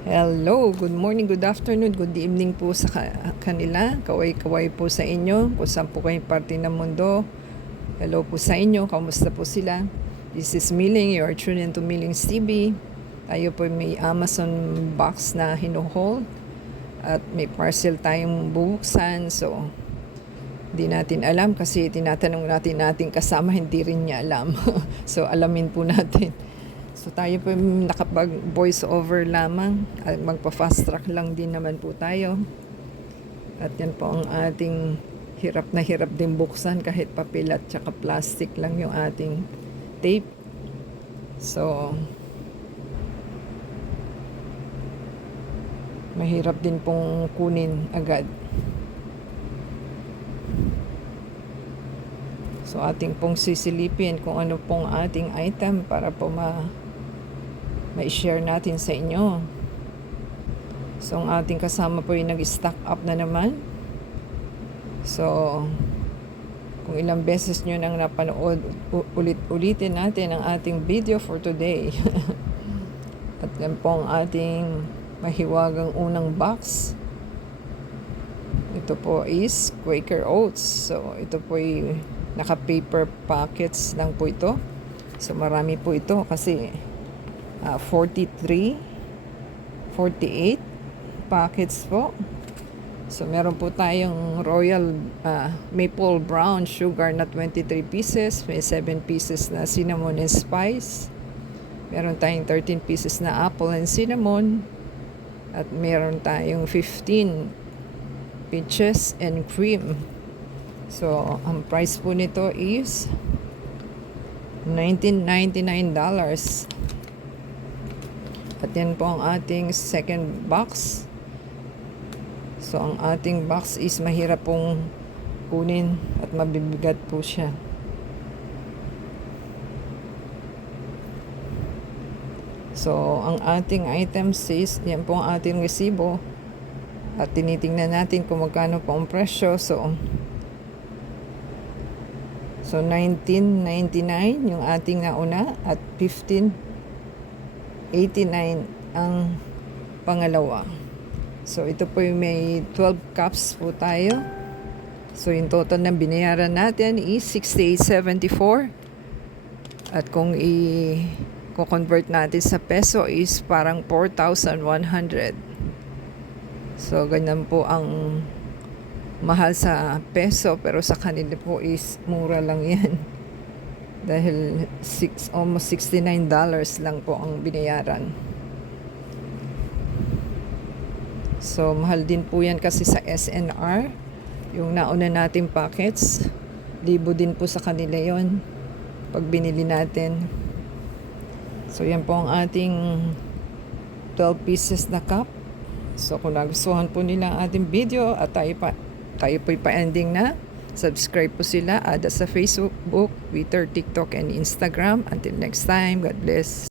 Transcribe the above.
Hello, good morning, good afternoon, good evening po sa kanila. Kaway-kaway po sa inyo, kung saan po kayong parte ng mundo. Hello po sa inyo, kamusta po sila? This is Milling, you are tuned into Milling's TV. Tayo po may Amazon box na hinuhold at may parcel tayong bubuksan. So, hindi natin alam kasi tinatanong natin kasama, hindi rin niya alam. So, alamin po natin. So tayo po nakapag voice over lamang at magpa-fast track lang din naman po tayo. At yan po ang ating hirap na hirap din buksan kahit papel at saka plastic lang yung ating tape. So mahirap din pong kunin agad. So ating pong sisilipin kung ano pong ating item para po ma-share natin sa inyo. So ang ating kasama po yung nag-stock up na naman. So kung ilang beses nyo nang napanood, ulitin natin ang ating video for today. At yan po ang ating mahiwagang unang box. Ito po is Quaker Oats. So ito po ay naka-paper packets lang po ito. So marami po ito kasi 43, 48 packets po. So meron po tayong Royal Maple Brown Sugar na 23 pieces. May 7 pieces na Cinnamon and Spice. Meron tayong 13 pieces na Apple and Cinnamon. At meron tayong 15 Peaches and Cream. So, ang price po nito is $19.99. At yan po ang ating second box. So, ang ating box is mahirap pong kunin at mabibigat po siya. So, ang ating items is, yan po ang ating resibo. At tinitingnan natin kung magkano po ang presyo. So, $19.99 yung ating nauna at $15.89 ang pangalawa. So ito po yung may 12 cups po tayo. So yung total na binayaran natin is $68.74. At kung i-convert natin sa peso is parang 4,100. So ganyan po ang mahal sa peso, pero sa kanila po is mura lang yan. Dahil almost $69 lang po ang binayaran. So mahal din po yan kasi sa SNR. Yung nauna nating packets, libo din po sa kanila yon pag binili natin. So yan po ang ating 12 pieces na cup. So kung nagustuhan po nila ang ating video at tayo po'y pa-ending na. Subscribe po sila. Ada sa Facebook, Twitter, TikTok, and Instagram. Until next time, God bless.